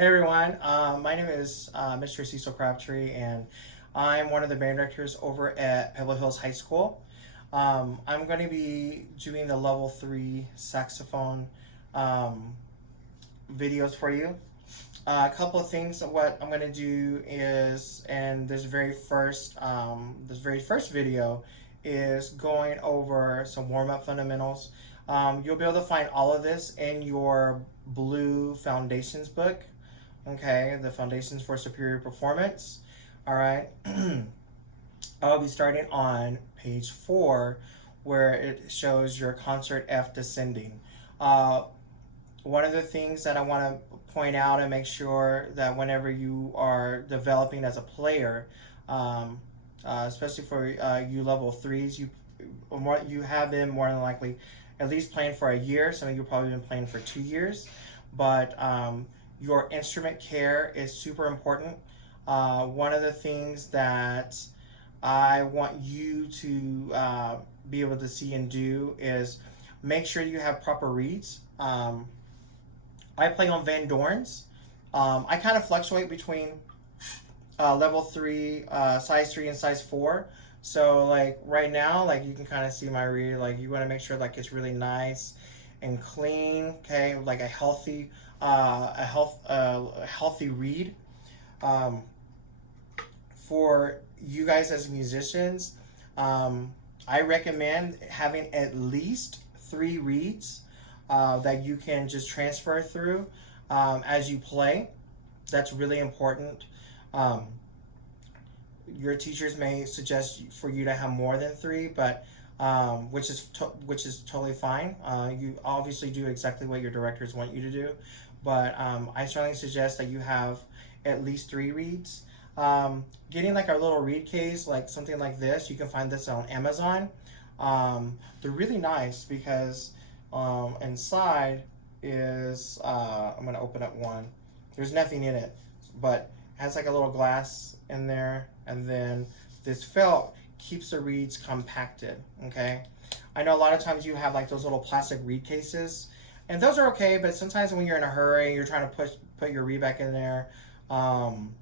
Hey everyone, my name is Mr. Cecil Crabtree, and I'm one of the band directors over at Pebble Hills High School. I'm going to be doing the level 3 saxophone um, videos for you. A couple of things. What I'm going to do is, and this very first video is going over some warm up fundamentals. You'll be able to find all of this in your blue foundations book. Okay, the foundations for superior performance. All right. I'll be starting on page 4, where it shows your concert F descending. Uh, One of the things that I want to point out and make sure that whenever you are developing as a player, especially for you level threes, you have been more than likely at least playing for a year. Some of you probably been playing for 2 years, but your instrument care is super important. One of the things that I want you to be able to see and do is make sure you have proper reeds. I play on Van Dorns. I kind of fluctuate between level 3, size 3, and size 4. So like right now, like you can kind of see my reed. Like you want to make sure like it's really nice and clean. Okay, like a healthy reed. Um, for you guys as musicians, I recommend having at least 3 reeds that you can just transfer through as you play. That's really important. Um, your teachers may suggest for you to have more than 3, but which is totally fine. You obviously do exactly what your directors want you to do, but I strongly suggest that you have at least 3 reeds. Getting like a little reed case, like something like this, you can find this on Amazon. They're really nice because inside is I'm gonna open up one. There's nothing in it, but it has like a little glass in there, and then this felt keeps the reeds compacted. Okay, I know a lot of times you have like those little plastic reed cases, and those are okay, but sometimes when you're in a hurry, you're trying to put your reed back in there. Um,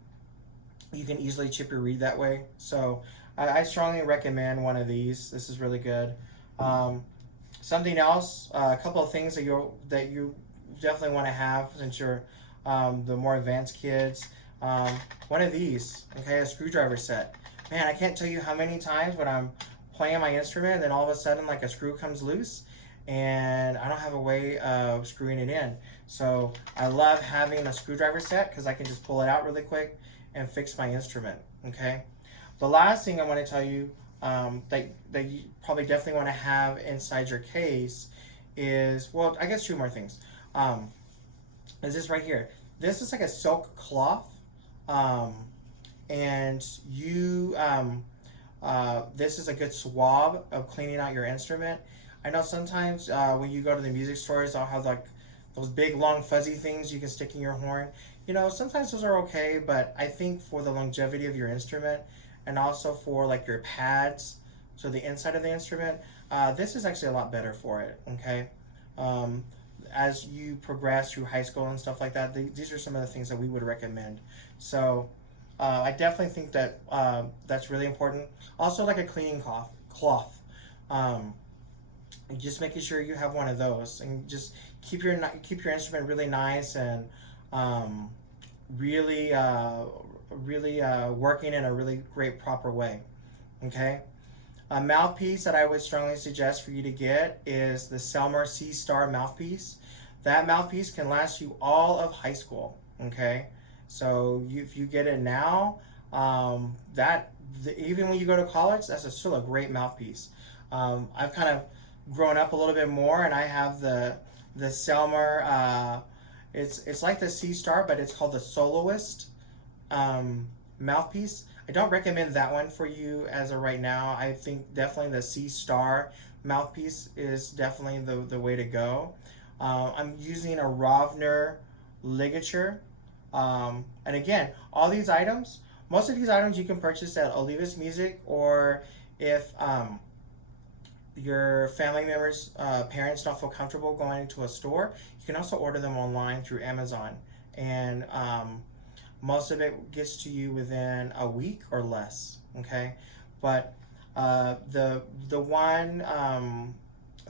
you can easily chip your reed that way. So I strongly recommend one of these. This is really good. Um, Something else, a couple of things that you definitely want to have since you're the more advanced kids. One of these, okay, a screwdriver set. Man, I can't tell you how many times when I'm playing my instrument, and then all of a sudden like a screw comes loose, and I don't have a way of screwing it in. So I love having a screwdriver set because I can just pull it out really quick and fix my instrument. Okay. The last thing I want to tell you that you probably definitely want to have inside your case is, well, I guess 2 more things. Um, is this right here? This is like a silk cloth, um, and this is a good swab of cleaning out your instrument. I know sometimes when you go to the music stores, they'll have like those big long fuzzy things you can stick in your horn. You know, sometimes those are okay, but I think for the longevity of your instrument and also for like your pads, so the inside of the instrument, this is actually a lot better for it. Okay, um, as you progress through high school and stuff like that, these are some of the things that we would recommend. So I definitely think that that's really important. Also, like a cleaning cloth. Um, just making sure you have one of those, and just keep your instrument really nice and um, really working in a really great proper way. Okay. A mouthpiece that I would strongly suggest for you to get is the Selmer C Star mouthpiece. That mouthpiece can last you all of high school. Okay, so if you get it now, even when you go to college, still a great mouthpiece. I've kind of grown up a little bit more, and I have the Selmer. It's like the C Star, but it's called the Soloist mouthpiece. I don't recommend that one for you as of right now. I think definitely the C Star mouthpiece is definitely the way to go. I'm using a Rovner ligature. And again, most of these items you can purchase at Olivas Music, or if your family members, parents don't feel comfortable going into a store, you can also order them online through Amazon. and most of it gets to you within a week or less. Okay, but the one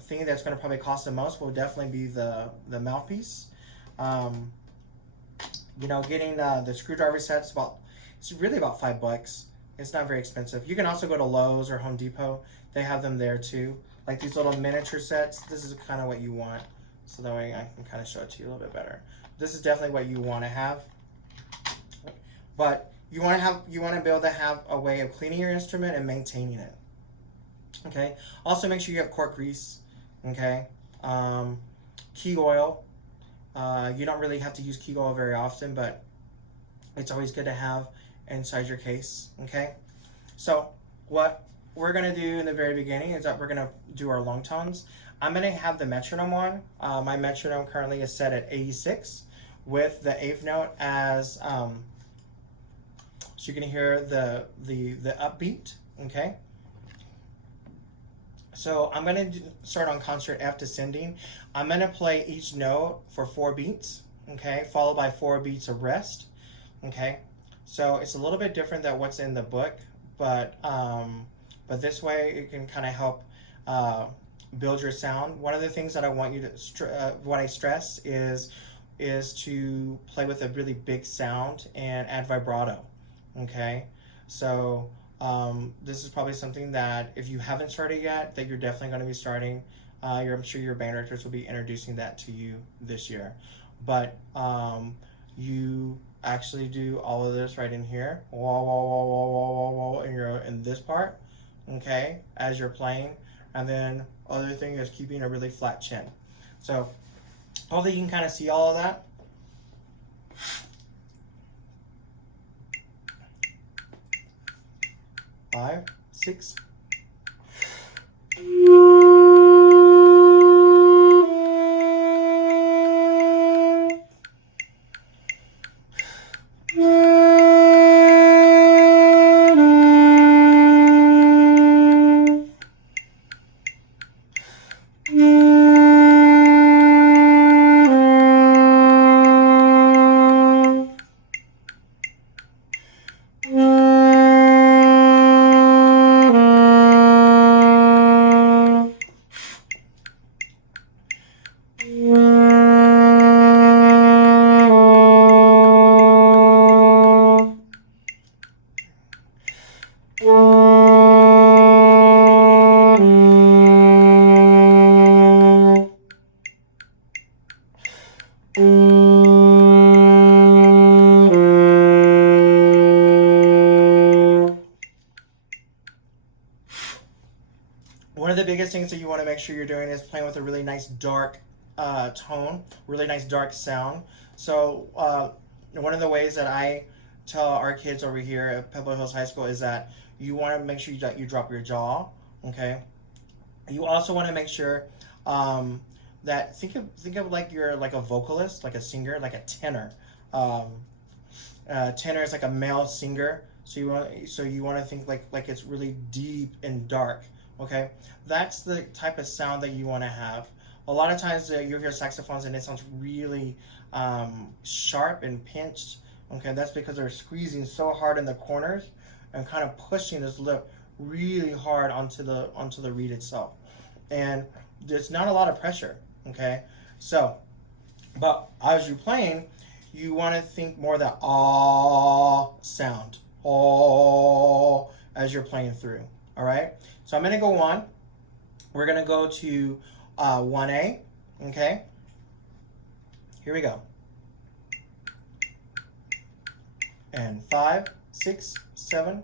thing that's going to probably cost the most will definitely be the mouthpiece. Um, getting the screwdriver sets it's really about $5. It's not very expensive. You can also go to Lowe's or Home Depot. They have them there too. Like these little miniature sets. This is kind of what you want. So that way I can kind of show it to you a little bit better. This is definitely what you want to have. But you want to be able to have a way of cleaning your instrument and maintaining it. Okay. Also make sure you have cork grease. Okay. Key oil. You don't really have to use key oil very often, but it's always good to have inside your case. Okay. So what we're gonna do in the very beginning is that we're gonna do our long tones. I'm gonna have the metronome on. My metronome currently is set at 86 with the eighth note as so you can hear the upbeat. Okay. So I'm gonna start on concert F descending. I'm gonna play each note for 4 beats. Okay, followed by 4 beats of rest. Okay, so it's a little bit different than what's in the book, but this way it can kind of help build your sound. One of the things that I want you to what I stress is to play with a really big sound and add vibrato. Okay, so this is probably something that if you haven't started yet, that you're definitely going to be starting. I'm sure your band directors will be introducing that to you this year, but you actually do all of this right in here, wah, wah, wah, wah, wah, wah, wah, in this part, okay, as you're playing, and then other thing is keeping a really flat chin. So hopefully you can kind of see all of that. Five, 6. One of the biggest things that you want to make sure you're doing is playing with a really nice dark tone, really nice dark sound. So one of the ways that I tell our kids over here at Pebble Hills High School is that you want to make sure you drop your jaw. Okay. You also want to make sure that think of like you're like a vocalist, like a singer, like a tenor. Tenor is like a male singer, so you want to think like it's really deep and dark. Okay, that's the type of sound that you want to have. A lot of times you hear saxophones and it sounds really sharp and pinched. Okay, that's because they're squeezing so hard in the corners and kind of pushing this lip really hard onto the reed itself, and there's not a lot of pressure. Okay, so but as you're playing, you want to think more of that ah sound, ah, as you're playing through. All right, so I'm gonna go on. We're gonna go to 1A. Okay, here we go. And 5, 6, 7.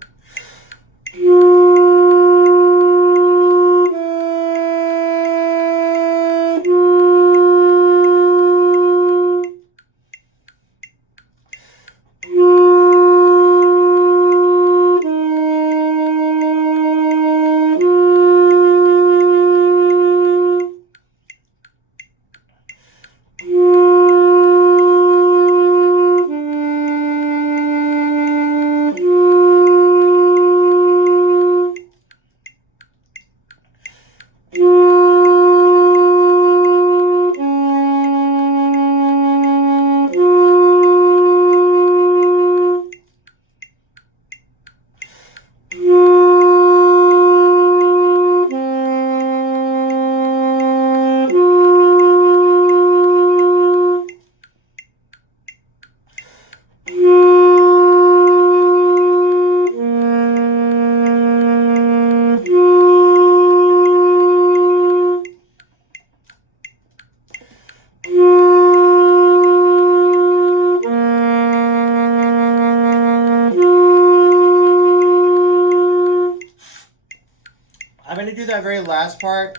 that very last part,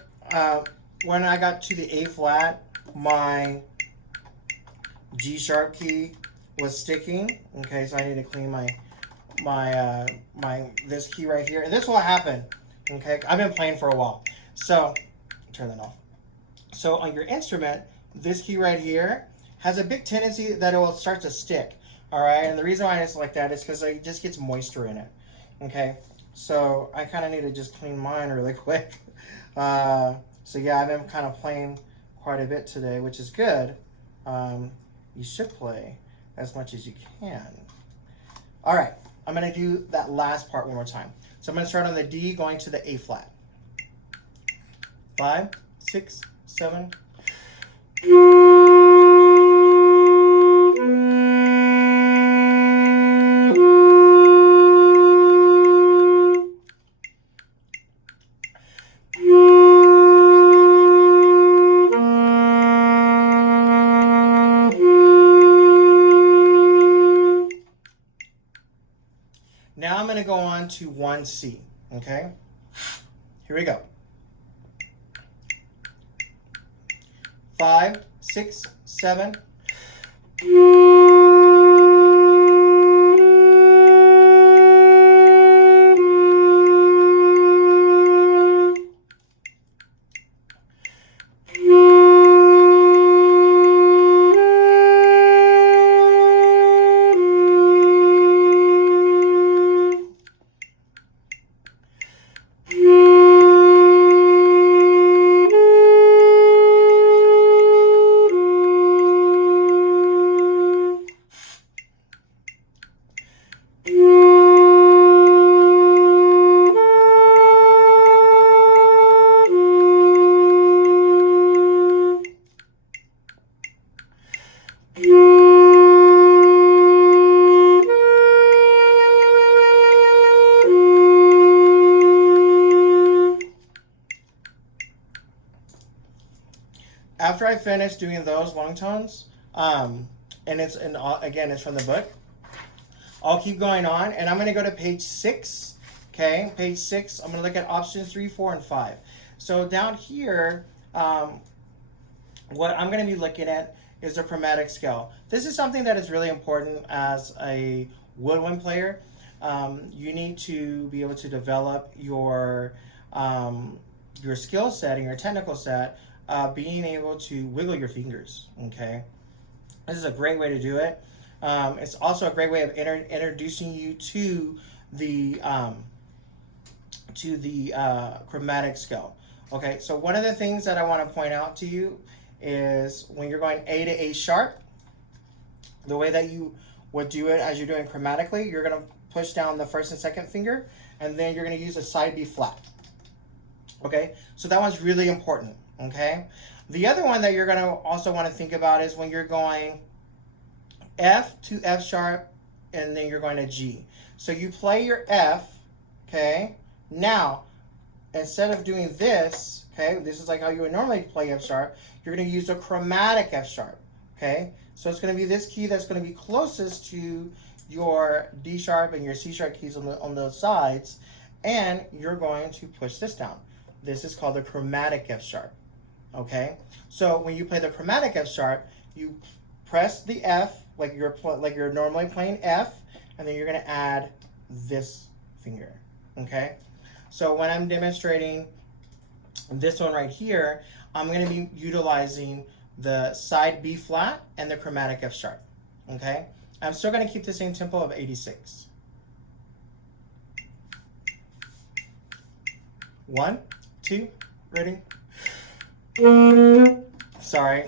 when I got to the A flat, my G sharp key was sticking. Okay, so I need to clean my this key right here, and this will happen. Okay, I've been playing for a while, so turn that off. So on your instrument, this key right here has a big tendency that it will start to stick. All right, and the reason why it's like that is because it just gets moisture in it. Okay, so I kind of need to just clean mine really quick. So yeah, I've been kind of playing quite a bit today, which is good. You should play as much as you can. All right, I'm gonna do that last part one more time. So I'm gonna start on the D, going to the A flat. 5, 6, 7. Now I'm going to go on to 1C, okay? Here we go. 5, 6, 7. After I finish doing those long tones, and again it's from the book, I'll keep going on, and I'm going to go to page 6. Okay, page 6. I'm going to look at options 3, 4, and 5. So down here, what I'm going to be looking at is the chromatic scale. This is something that is really important as a woodwind player. You need to be able to develop your skill set and your technical set, being able to wiggle your fingers. Okay, this is a great way to do it. It's also a great way of introducing you to the chromatic scale. Okay, so one of the things that I want to point out to you is when you're going A to A sharp, the way that you would do it as you're doing chromatically, you're going to push down the first and second finger, and then you're going to use a side B flat. Okay, so that one's really important. Okay, the other one that you're going to also want to think about is when you're going F to F sharp, and then you're going to G. So you play your F, okay? Now, instead of doing this, okay, this is like how you would normally play F sharp, you're going to use a chromatic F sharp, okay? So it's going to be this key that's going to be closest to your D sharp and your C sharp keys on those sides, and you're going to push this down. This is called the chromatic F sharp, okay? So when you play the chromatic F sharp, you press the F like you're normally playing F, and then you're going to add this finger, okay? So when I'm demonstrating this one right here, I'm going to be utilizing the side B flat and the chromatic F sharp, okay? I'm still going to keep the same tempo of 86. 1, 2, ready? Sorry,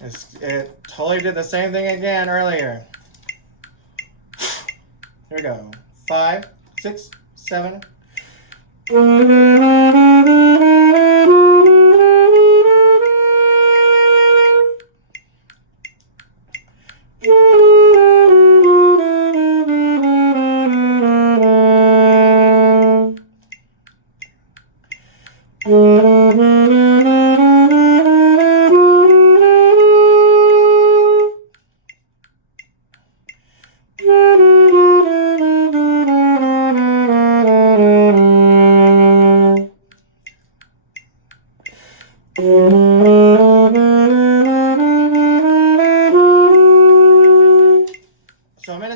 it totally did the same thing again earlier. Here we go. 5, 6, 7.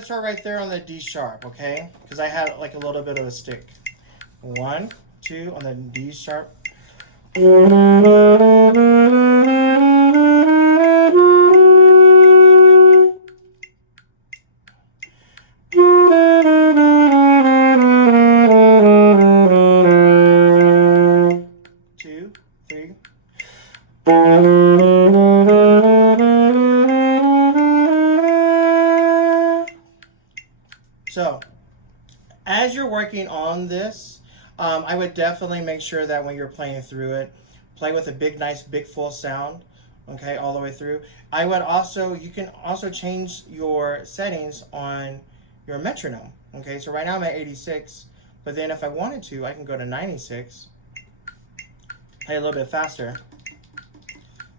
start right there on the D sharp, okay? Because I had like a little bit of a stick. 1, 2 on the D sharp. 2, 3. So, as you're working on this, I would definitely make sure that when you're playing through it, play with a big, nice, big, full sound, okay, all the way through. You can also change your settings on your metronome, okay? So right now I'm at 86, but then if I wanted to, I can go to 96, play a little bit faster.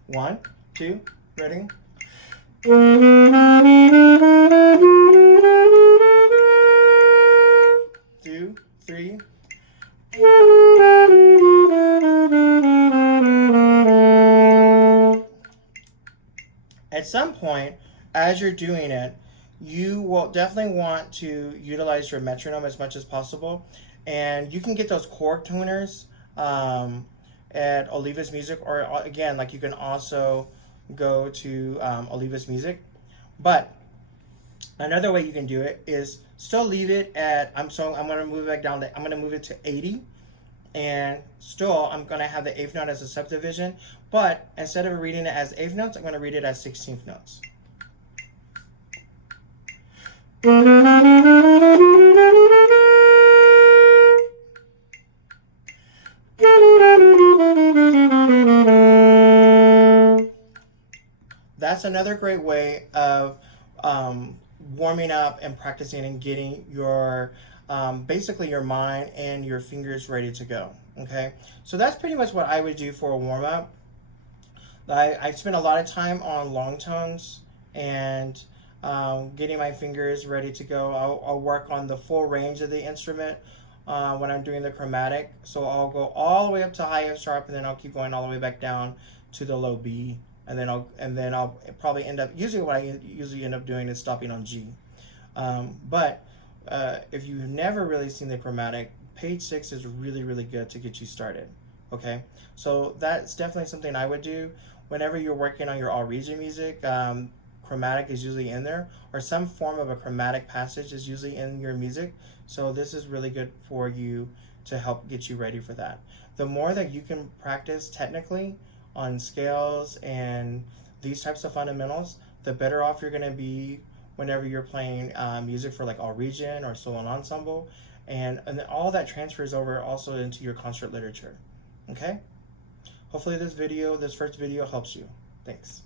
1, 2, ready? 2, 3. At some point, as you're doing it, you will definitely want to utilize your metronome as much as possible. And you can get those chord tuners at Oliva's Music, or again, like you can also go to Oliva's Music. But another way you can do it is still leave it at, I'm going to move it back down I'm going to move it to 80. And still, I'm going to have the eighth note as a subdivision, but instead of reading it as eighth notes, I'm going to read it as 16th notes. That's another great way of warming up and practicing and getting your basically your mind and your fingers ready to go. Okay, so that's pretty much what I would do for a warm up. I spend a lot of time on long tones and getting my fingers ready to go. I'll work on the full range of the instrument when I'm doing the chromatic. So I'll go all the way up to high F sharp, and then I'll keep going all the way back down to the low B, and then I'll probably end up, usually what I usually end up doing is stopping on G. But if you've never really seen the chromatic, page 6 is really, really good to get you started. Okay, so that's definitely something I would do whenever you're working on your all region music. Chromatic is usually in there, or some form of a chromatic passage is usually in your music. So this is really good for you to help get you ready for that. The more that you can practice technically on scales and these types of fundamentals, the better off you're going to be whenever you're playing music for like all region or solo and ensemble, and all that transfers over also into your concert literature. Okay, hopefully this first video helps you. Thanks.